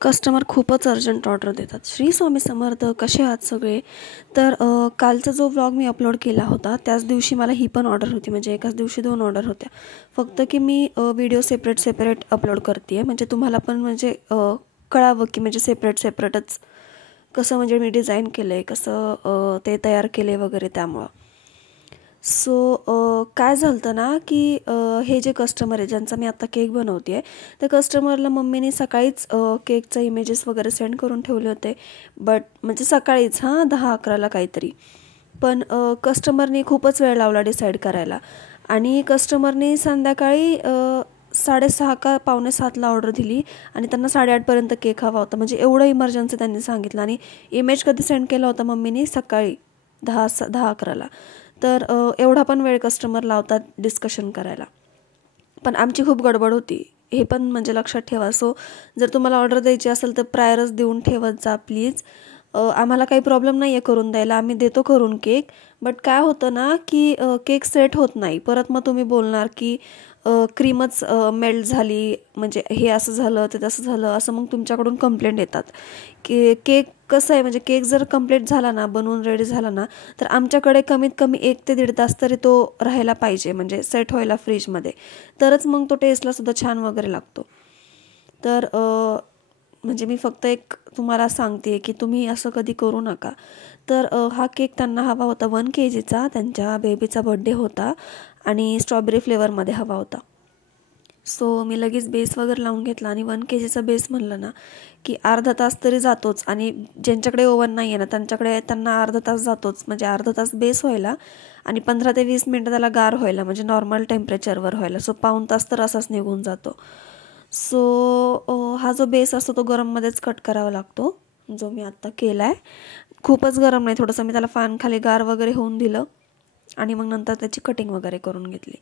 Customer खूपच urgent order देतात. श्री स्वामी समर्थ, कसे आहात सगळे? तर कालचा जो व्लॉग मी अपलोड केला होता त्याच दिवशी मला ही पण ऑर्डर होती, म्हणजे एकाच दिवशी 2 ऑर्डर होत्या. फक्त की मी व्हिडिओ सेपरेट अपलोड करते आहे, म्हणजे तुम्हाला पण म्हणजे कळावं की म्हणजे सेपरेटच कसं म्हणजे मी डिझाईन केलं आहे, कसं ते तयार केले वगैरे त्यामुळं. सो काय झालं होतं ना की हे जे कस्टमर आहे ज्यांचा मी आता केक बनवते आहे, त्या कस्टमरला मम्मीने सकाळीच केकचा इमेजेस वगैरे सेंड करून ठेवले होते. बट म्हणजे सकाळीच 10-11ला काहीतरी. पण कस्टमरने खूपच वेळ लावला डिसाईड करायला आणि कस्टमरने संध्याकाळी 6:30 का 6:45ला ऑर्डर दिली आणि त्यांना 8:30पर्यंत केक हवा होता. म्हणजे एवढं इमर्जन्सी त्यांनी सांगितलं आणि इमेज कधी सेंड केला होता मम्मीने? सकाळी 10-11ला. तर एवढा पण वेळ कस्टमर लावतात डिस्कशन करायला. पण आमची खूप गडबड होती, हे पण म्हणजे लक्षात ठेवा. सो जर तुम्हाला ऑर्डर द्यायची असेल तर प्रायरच देऊन ठेवत जा प्लीज. आम्हाला काही प्रॉब्लेम नाही आहे करून द्यायला, आम्ही देतो करून केक. बट काय होतं ना की केक सेट होत नाही. परत मग तुम्ही बोलणार की क्रीमच मेल्ट झाली, म्हणजे हे असं झालं ते तसं झालं, असं मग तुमच्याकडून कंप्लेंट येतात. की केक कसं आहे, म्हणजे केक जर कंप्लीट झाला ना, बनवून रेडी झाला ना, तर आमच्याकडे कमीत कमी 1 ते 1.5 तास तरी तो राहायला पाहिजे, म्हणजे सेट व्हायला फ्रीजमध्ये. तरच मग तो टेस्टलासुद्धा छान वगैरे लागतो. तर म्हणजे मी फक्त एक तुम्हाला सांगते की तुम्ही असं कधी करू नका. तर हा केक त्यांना हवा होता 1 kgचा, त्यांच्या बेबीचा बड्डे होता आणि स्ट्रॉबेरी फ्लेवरमध्ये हवा होता. सो मी लगेच बेस वगैरे लावून घेतला आणि 1 kgचा बेस म्हणलं ना की अर्धा तास तरी जातोच. आणि ज्यांच्याकडे ओव्हन नाही आहे ना त्यांना अर्धा तास जातोच, म्हणजे अर्धा तास बेस व्हायला आणि 15 ते 20 मिनटं त्याला गार व्हायला, म्हणजे नॉर्मल टेम्परेचरवर व्हायला. सो पाऊण तास तर असाच निघून जातो. सो हा जो बेस असतो तो गरममध्येच कट करावा लागतो, जो मी आत्ता केला आहे. खूपच गरम नाही, थोडंसं मी त्याला फॅन खाली गार वगैरे होऊन दिलं आणि मग नंतर त्याची कटिंग वगैरे करून घेतली.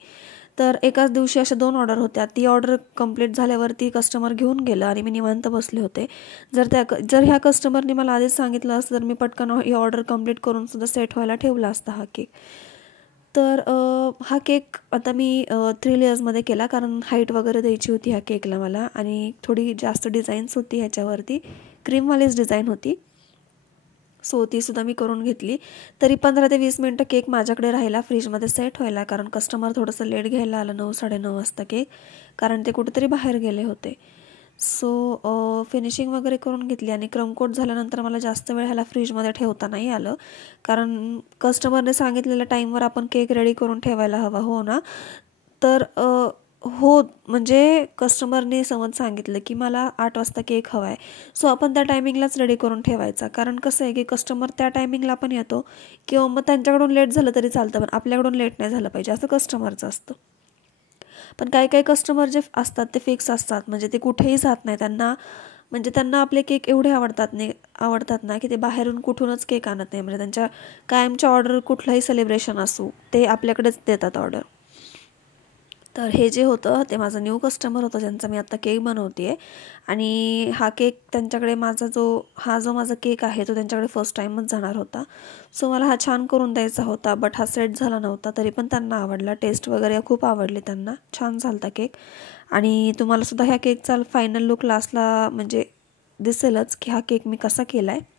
तर एकाच दिवशी अशा 2 ऑर्डर होत्या. ती ऑर्डर कंप्लीट झाल्यावरती कस्टमर घेऊन गेलं आणि मी निवांत बसले होते. जर ह्या कस्टमरने मला आधीच सांगितलं असतं तर मी पटकन ही ऑर्डर कंप्लीट करून सुद्धा सेट व्हायला ठेवला असता हा केक. तर हा केक आता मी 3 लेयर्समध्ये केला, कारण हाईट वगैरे द्यायची होती ह्या केकला मला आणि थोडी जास्त डिझाईन्स होती ह्याच्यावरती, क्रीमवालीच डिझाईन होती. सो तीसुद्धा मी करून घेतली. तरी 15 ते 20 मिनटं केक माझ्याकडे राहिला फ्रीजमध्ये सेट व्हायला, कारण कस्टमर थोडंसं लेट घ्यायला आलं 9-9:30 वाजता केक, कारण ते कुठेतरी बाहेर गेले होते. सो फिनिशिंग वगैरे करून घेतली आणि क्रमकोट झाल्यानंतर मला जास्त वेळ ह्याला फ्रीजमध्ये ठेवता नाही आलं, कारण कस्टमरने सांगितलेल्या टाईमवर आपण केक रेडी करून ठेवायला हवा, हो ना? तर हो, म्हणजे कस्टमरने समज सांगितलं की मला 8 वाजता केक हवा आहे. सो आपण त्या टायमिंगलाच रेडी करून ठेवायचा, कारण कसं आहे की कस्टमर त्या टायमिंगला पण येतो किंवा मग त्यांच्याकडून लेट झालं तरी चालतं, पण आपल्याकडून लेट नाही झालं पाहिजे असं कस्टमरचं असतं. पण काही कस्टमर जे असतात ते फिक्स असतात, म्हणजे ते कुठेही जात नाही. त्यांना आपले केक एवढे आवडतात ना की ते बाहेरून कुठूनच केक आणत नाही. म्हणजे त्यांच्या कायमच्या ऑर्डर कुठलंही सेलिब्रेशन असो ते आपल्याकडेच देतात ऑर्डर. तर हे जे होतं ते माझं न्यू कस्टमर होतं, ज्यांचा मी आत्ता केक बनवते आहे. आणि हा केक त्यांच्याकडे हा जो माझा केक आहे तो त्यांच्याकडे फर्स्ट टाईमच जाणार होता. सो मला हा छान करून द्यायचा होता, बट हा सेट झाला नव्हता. तरी पण त्यांना आवडला, टेस्ट वगैरे खूप आवडली त्यांना, छान झाला होता केक. आणि तुम्हालासुद्धा ह्या केकचा फायनल लुक लास्टला म्हणजे दिसेलच की हा केक मी कसा केला आहे.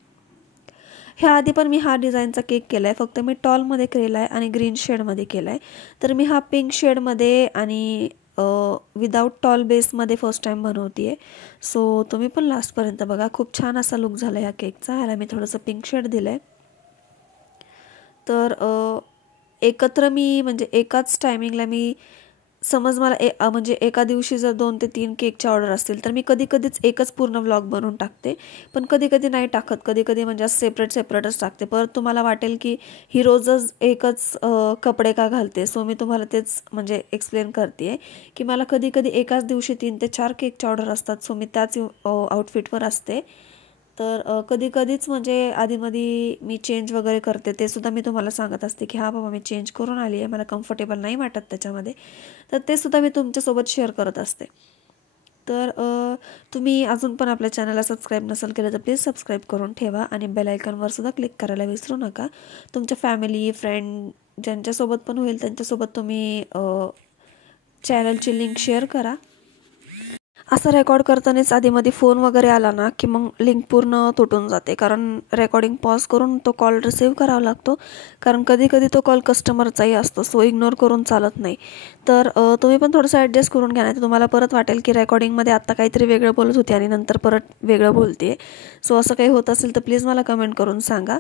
ह्याआधी पण मी हा डिझाईनचा केक केला आहे, फक्त मी टॉलमध्ये केला आहे आणि ग्रीन शेडमध्ये केला आहे. तर मी हा पिंक शेडमध्ये आणि विदाऊट टॉल बेसमध्ये फर्स्ट टाईम बनवते आहे. सो तुम्ही पण लास्टपर्यंत बघा, खूप छान असा लुक झाला ह्या केकचा. ह्याला मी थोडंसं पिंक शेड दिलं आहे. तर एकत्र मी म्हणजे एकाच टायमिंगला मी समज मला म्हणजे एका दिवशी जर 2 ते 3 केकच्या ऑर्डर असतील तर मी कधीच एकच पूर्ण व्लॉग बनवून टाकते. पण कधी नाही टाकत, कधी म्हणजे असं सेपरेटच टाकते. परत तुम्हाला वाटेल की ही रोजच एकच कपडे का घालते. सो मी तुम्हाला तेच म्हणजे एक्सप्लेन करते आहे की मला कधी एकाच दिवशी 3 ते 4 केकच्या ऑर्डर असतात. सो मी त्याच आउटफिटवर असते. तर कधीच म्हणजे आधीमध्ये मी चेंज वगैरे करते, ते सुद्धा मी तुम्हाला सांगत असते की हां बाबा मी चेंज करून आली आहे, मला कम्फर्टेबल नाही वाटत त्याच्यामध्ये. तर ते सुद्धा मी तुमच्यासोबत शेअर करत असते. तर तुम्ही अजून पण आपल्या चॅनलला सबस्क्राईब नसेल केलं तर प्लीज सबस्क्राईब करून ठेवा आणि बेल आयकॉनवर सुद्धा क्लिक करायला विसरू नका. तुमच्या फॅमिली फ्रेंड ज्यांच्यासोबत पण होईल त्यांच्यासोबत तुम्ही चॅनलची लिंक शेअर करा. असं रेकॉर्ड करतानाच आधीमध्ये फोन वगैरे आला ना की मग लिंक पूर्ण तुटून जाते, कारण रेकॉर्डिंग पॉज करून तो कॉल रिसीव करावा लागतो, कारण कधी कधी तो कॉल कस्टमरचाही असतो, सो इग्नोर करून चालत नाही. तर तुम्ही पण थोडंसं ॲडजस्ट करून घ्या, नाही तर तुम्हाला परत वाटेल की रेकॉर्डिंगमध्ये आत्ता काहीतरी वेगळं बोलत होते आणि नंतर परत वेगळं बोलते. सो असं काही होत असेल तर प्लीज मला कमेंट करून सांगा.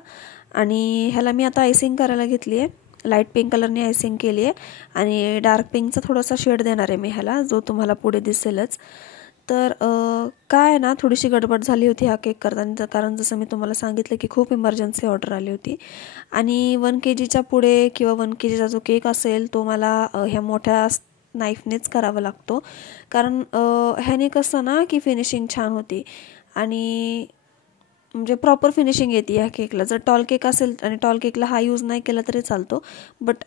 आणि ह्याला मी आता आयसिंग करायला घेतली आहे, लाईट पिंक कलरने आयसिंग केली आहे आणि डार्क पिंकचा थोडासा शेड देणार आहे मी ह्याला, जो तुम्हाला पुढे दिसेलच. तर काय ना, थोडीशी गडबड झाली होती हा केक करताना, कारण जसं मी तुम्हाला सांगितलं की खूप इमर्जन्सी ऑर्डर आली होती आणि 1 kgच्या पुढे किंवा 1 kgचा जो केक असेल तो मला ह्या मोठ्या नाईफनेच करावा लागतो, कारण ह्याने कसं ना की फिनिशिंग छान होती आणि म्हणजे प्रॉपर फिनिशिंग येते ह्या केकला. जर टॉल केक असेल आणि टॉल केकला हा यूज नाही केला तरी चालतो, बट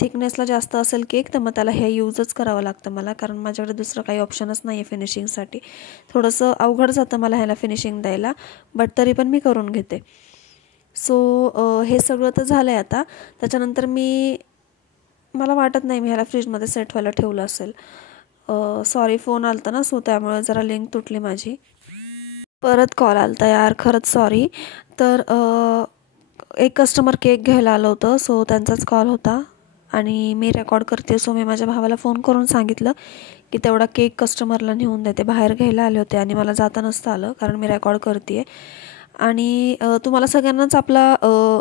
थिकनेसला जास्त असेल केक तर मग त्याला हे यूजच करावं लागतं मला, कारण माझ्याकडे दुसरं काही ऑप्शनच नाही आहे फिनिशिंगसाठी. थोडंसं अवघड जातं मला ह्याला फिनिशिंग द्यायला, बट तरी पण मी करून घेते. सो हे सगळं तर झालं आहे. आता त्याच्यानंतर मला वाटत नाही मी ह्याला फ्रीजमध्ये सेट व्हायला ठेवलं असेल. सॉरी, फोन आला होता ना, सो त्यामुळे जरा लिंक तुटली माझी. परत कॉल आला होता यार, खरंच सॉरी. तर एक कस्टमर केक घ्यायला आलं होतं, सो त्यांचाच कॉल होता आणि मी रेकॉर्ड करते. सो मी माझ्या भावाला फोन करून सांगितलं की तेवढा केक कस्टमरला नेऊन देते. बाहेर घ्यायला आले होते आणि मला जाता नसतं आलं, कारण मी रेकॉर्ड करते आहे. आणि तुम्हाला सगळ्यांनाच आपला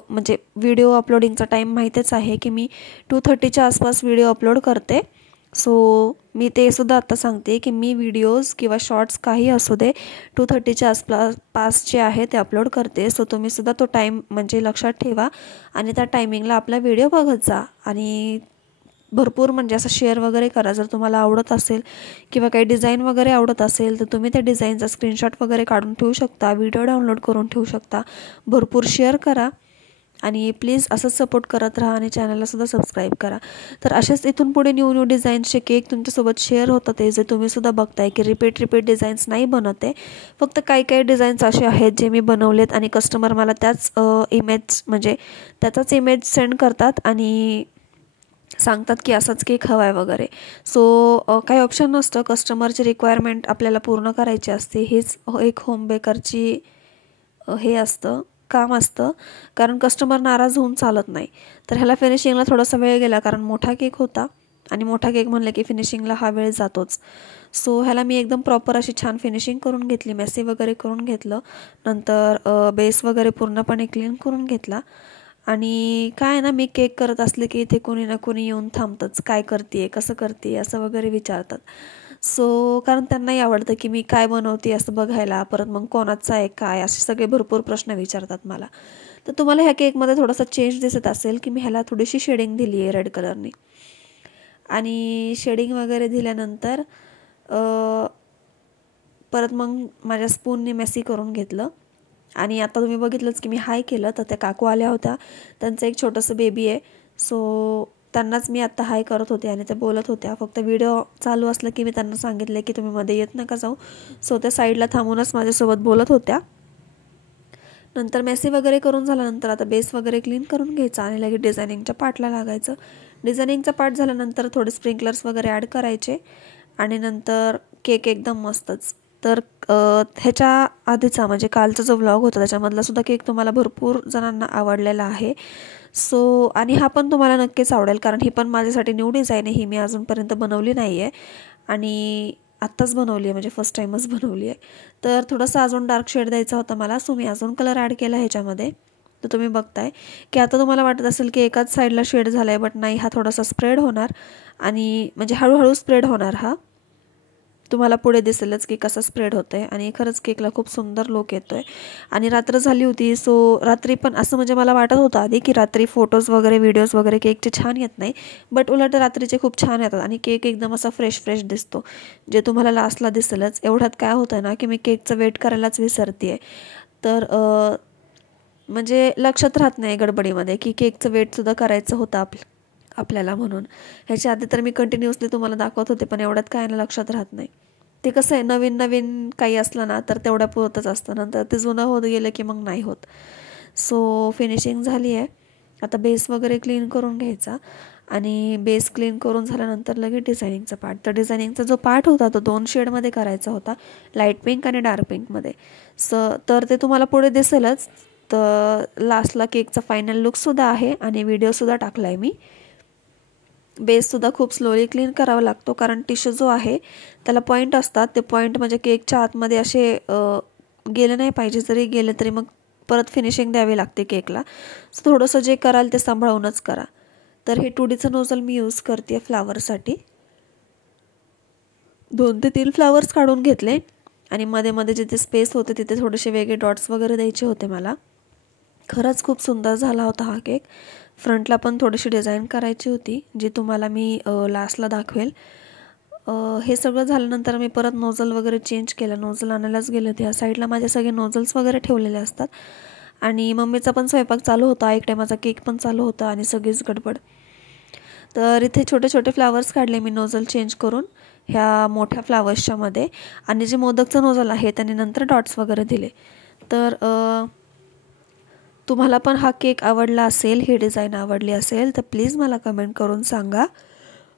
म्हणजे व्हिडिओ अपलोडिंगचा टाईम माहीतच आहे की मी 2:30च्या आसपास व्हिडिओ अपलोड करते. सो मी ते सुद्धा आत्ता सांगते की मी व्हिडिओज किंवा शॉर्ट्स काही असू दे 2:30च्या पासचे आहे ते अपलोड करते. सो तुम्हीसुद्धा तो टाईम म्हणजे लक्षात ठेवा आणि त्या टायमिंगला आपला व्हिडिओ बघत जा आणि भरपूर म्हणजे असं शेअर वगैरे करा. जर तुम्हाला आवडत असेल किंवा काही डिझाईन वगैरे आवडत असेल तर तुम्ही त्या डिझाईनचा स्क्रीनशॉट वगैरे काढून ठेवू शकता, व्हिडिओ डाउनलोड करून ठेवू शकता. भरपूर शेअर करा आणि प्लीज असंच सपोर्ट करत राहा आणि चॅनललासुद्धा सबस्क्राईब करा. तर असेच इथून पुढे न्यू न्यू डिझाईन्सचे केक तुमच्यासोबत शेअर होतात, ते जे तुम्हीसुद्धा बघताय की रिपीट डिझाईन्स नाही बनत आहे. फक्त काही डिझाईन्स असे आहेत जे मी बनवलेत आणि कस्टमर मला त्याच इमेज म्हणजे त्याचाच इमेज सेंड करतात आणि सांगतात की असाच केक हवा आहे वगैरे. सो काही ऑप्शन नसतं, कस्टमरची रिक्वायरमेंट आपल्याला पूर्ण करायची असते. हेच एक होम बेकरची हे असतं, काम असतं, कारण कस्टमर नाराज होऊन चालत नाही. तर ह्याला फिनिशिंगला थोडासा वेळ गेला, कारण मोठा केक होता आणि मोठा केक म्हणलं की फिनिशिंगला हा वेळ जातोच. सो ह्याला मी एकदम प्रॉपर अशी छान फिनिशिंग करून घेतली, मेसी वगैरे करून घेतलं. नंतर बेस वगैरे पूर्णपणे क्लीन करून घेतला. आणि काय ना, मी केक करत असले की इथे कोणी ना कोणी येऊन थांबतंच, काय करते, कसं करते असं वगैरे विचारतात. सो कारण त्यांनाही आवडतं की मी काय बनवते असं बघायला, परत मग कोणाचं आहे काय, असे सगळे भरपूर प्रश्न विचारतात मला. तर तुम्हाला ह्या केकमध्ये थोडासा चेंज दिसत असेल की मी ह्याला थोडीशी शेडिंग दिली आहे रेड कलरनी. आणि शेडिंग वगैरे दिल्यानंतर परत मग माझ्या स्पूनने मेसी करून घेतलं. आणि आता तुम्ही बघितलंच की मी हाय केलं तर त्या काकू आल्या होत्या, त्यांचं एक छोटंसं बेबी आहे. सो त्यांनाच मी आत्ता हाय करत होते आणि त्या बोलत होत्या. फक्त व्हिडिओ चालू असलं की मी त्यांना सांगितलं की तुम्ही मध्ये येत नका जाऊ. सो त्या साईडला थांबूनच माझ्यासोबत बोलत होत्या. नंतर मेसी वगैरे करून झाल्यानंतर आता बेस वगैरे क्लीन करून घ्यायचा आणि लगेच डिझायनिंगच्या पार्टला लागायचं. डिझायनिंगचा पार्ट झाल्यानंतर थोडे स्प्रिंकलर्स वगैरे ॲड करायचे आणि नंतर केक एकदम मस्तच. तर ह्याच्या आधीचा म्हणजे कालचा जो व्लॉग होता त्याच्यामधला सुद्धा केक तुम्हाला भरपूर जणांना आवडलेला आहे. सो आणि हा पण तुम्हाला नक्कीच आवडेल, कारण ही पण माझ्यासाठी न्यू डिझाईन आहे, ही मी अजूनपर्यंत बनवली नाही आहे आणि आत्ताच बनवली आहे, म्हणजे फर्स्ट टाईमच बनवली आहे. तर थोडासा अजून डार्क शेड द्यायचा होता मला, सो मी अजून कलर ॲड केला ह्याच्यामध्ये. तर तुम्ही बघताय की आता तुम्हाला वाटत असेल की एकाच साईडला शेड झाला आहे, बट नाही, हा थोडासा स्प्रेड होणार आणि म्हणजे हळूहळू स्प्रेड होणार. हा तुम्हाला पुढे दिसेलच की कसा स्प्रेड होतं आहे आणि खरंच केकला खूप सुंदर लुक येतो आहे. आणि रात्र झाली होती, सो रात्री पण असं म्हणजे मला वाटत होतं आधी की रात्री फोटोज वगैरे व्हिडिओज वगैरे केकचे छान येत नाही, बट उलट रात्रीचे खूप छान येतात आणि केक एकदम असा फ्रेश दिसतो, जे तुम्हाला लास्टला दिसेलच. एवढ्यात काय होतं आहे ना की मी केकचं वेट करायलाच विसरते आहे. तर म्हणजे लक्षात राहत नाही गडबडीमध्ये की केकचं वेटसुद्धा करायचं होतं आपल्याला, म्हणून ह्याच्या आधी तर मी कंटिन्युअसली तुम्हाला दाखवत होते, पण एवढ्यात काय ना लक्षात राहत नाही. ते कसं आहे, नवीन काही असलं ना तर तेवढ्या पुरतच असतं, नंतर ते जुनं होत गेलं की मग नाही होत. सो फिनिशिंग झाली आहे. आता बेस वगैरे क्लीन करून घ्यायचा आणि बेस क्लीन करून झाल्यानंतर लगेच डिझायनिंगचा पार्ट. तर डिझायनिंगचा जो पार्ट होता तो 2 शेडमध्ये करायचा होता, लाईट पिंक आणि डार्क पिंकमध्ये. तर ते तुम्हाला पुढे दिसेलच. तर लास्टला केकचा फायनल लुकसुद्धा आहे आणि व्हिडिओसुद्धा टाकला आहे मी. बेससुद्धा खूप स्लोली क्लीन करावा लागतो, कारण टिश्यू जो आहे त्याला पॉईंट असतात. ते पॉईंट म्हणजे केकच्या आतमध्ये असे गेले नाही पाहिजे. जरी गेले तरी मग परत फिनिशिंग द्यावी लागते केकला. सो थोडंसं जे कराल ते सांभाळूनच करा. तर हे 2Dचं नोझल मी यूज करते फ्लावरसाठी. 2 ते 3 फ्लावर्स काढून घेतले आणि मध्ये मध्ये जिथे स्पेस होते तिथे थोडेसे वेगळे डॉट्स वगैरे द्यायचे होते मला. खरंच खूप सुंदर झाला होता हा केक. फ्रंटला पण थोडीशी डिझाईन करायची होती, जी तुम्हाला मी लास्टला दाखवेल. हे सगळं झाल्यानंतर मी परत नोझल वगैरे चेंज केलं. नोझल आणायलाच गेले होते. ह्या साईडला माझे सगळे नोझल्स वगैरे ठेवलेले असतात आणि मम्मीचा पण स्वयंपाक चालू होता. एक टायमाचा केक पण चालू होता आणि सगळीच गडबड. तर इथे छोटे छोटे फ्लावर्स काढले मी नोझल चेंज करून ह्या मोठ्या फ्लावर्सच्या मध्ये, आणि जे मोदकचं नोझल आहे त्याने नंतर डॉट्स वगैरे दिले. तर तुम्हाला पण हा केक आवडला असेल, ही डिझाईन आवडली असेल तर प्लीज मला कमेंट करून सांगा.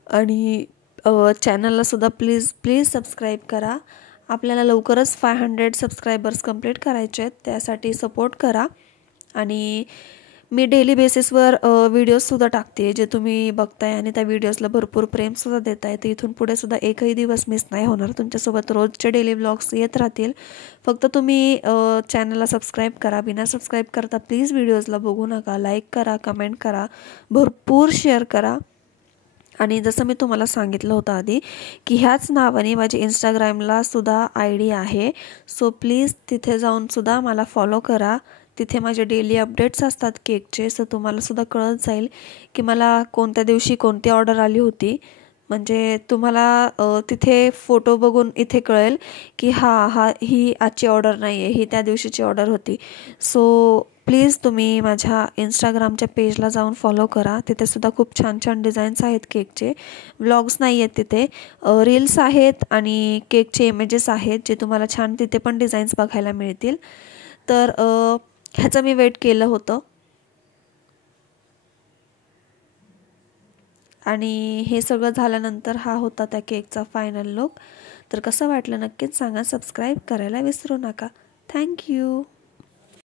आणि चॅनललासुद्धा प्लीज सबस्क्राईब करा. आपल्याला लवकरच 500 सबस्क्रायबर्स कंप्लीट करायचे आहेत, त्यासाठी सपोर्ट करा. आणि मी डेली बेसिसवर व्हिडिओजसुद्धा टाकते, जे तुम्ही बघताय आणि त्या व्हिडिओजला भरपूर प्रेमसुद्धा देत आहे. तर इथून पुढेसुद्धा एकही दिवस मिस नाही होणार. तुमच्यासोबत रोजचे डेली व्लॉग्स येत राहतील. फक्त तुम्ही चॅनलला सबस्क्राईब करा. बिना सबस्क्राईब करता प्लीज व्हिडिओजला बघू नका. लाईक करा, कमेंट करा, भरपूर शेअर करा. आणि जसं मी तुम्हाला सांगितलं होतं आधी की ह्याच नावाने माझी इंस्टाग्रामला सुद्धा ID आहे. सो प्लीज तिथे जाऊन सुद्धा मला फॉलो करा. तिथे माझे डेली अपडेट्स असतात केकचे. सो तुम्हाला सुद्धा कळत जाईल की मला कोणत्या दिवशी कोणती ऑर्डर आली होती. म्हणजे तुम्हाला तिथे फोटो बघून इथे कळेल की ही आजची ऑर्डर नाही आहे, ही त्या दिवशीची ऑर्डर होती. सो प्लीज तुम्ही माझ्या इंस्टाग्रामच्या पेजला जाऊन फॉलो करा. तिथे सुद्धा खूप छान छान डिझाईन्स आहेत केकचे. व्लॉग्स नाही आहेत तिथे, रील्स आहेत आणि केकचे इमेजेस आहेत, जे तुम्हाला छान तिथे पण डिझाईन्स बघायला मिळतील. तर ह्याचं मी वेट केलं होतं. आणि हे सगळं झाल्यानंतर हा होता त्या केकचा फायनल लुक. तर कसं वाटलं नक्कीच सांगा. सबस्क्राईब करायला विसरू नका. थँक्यू.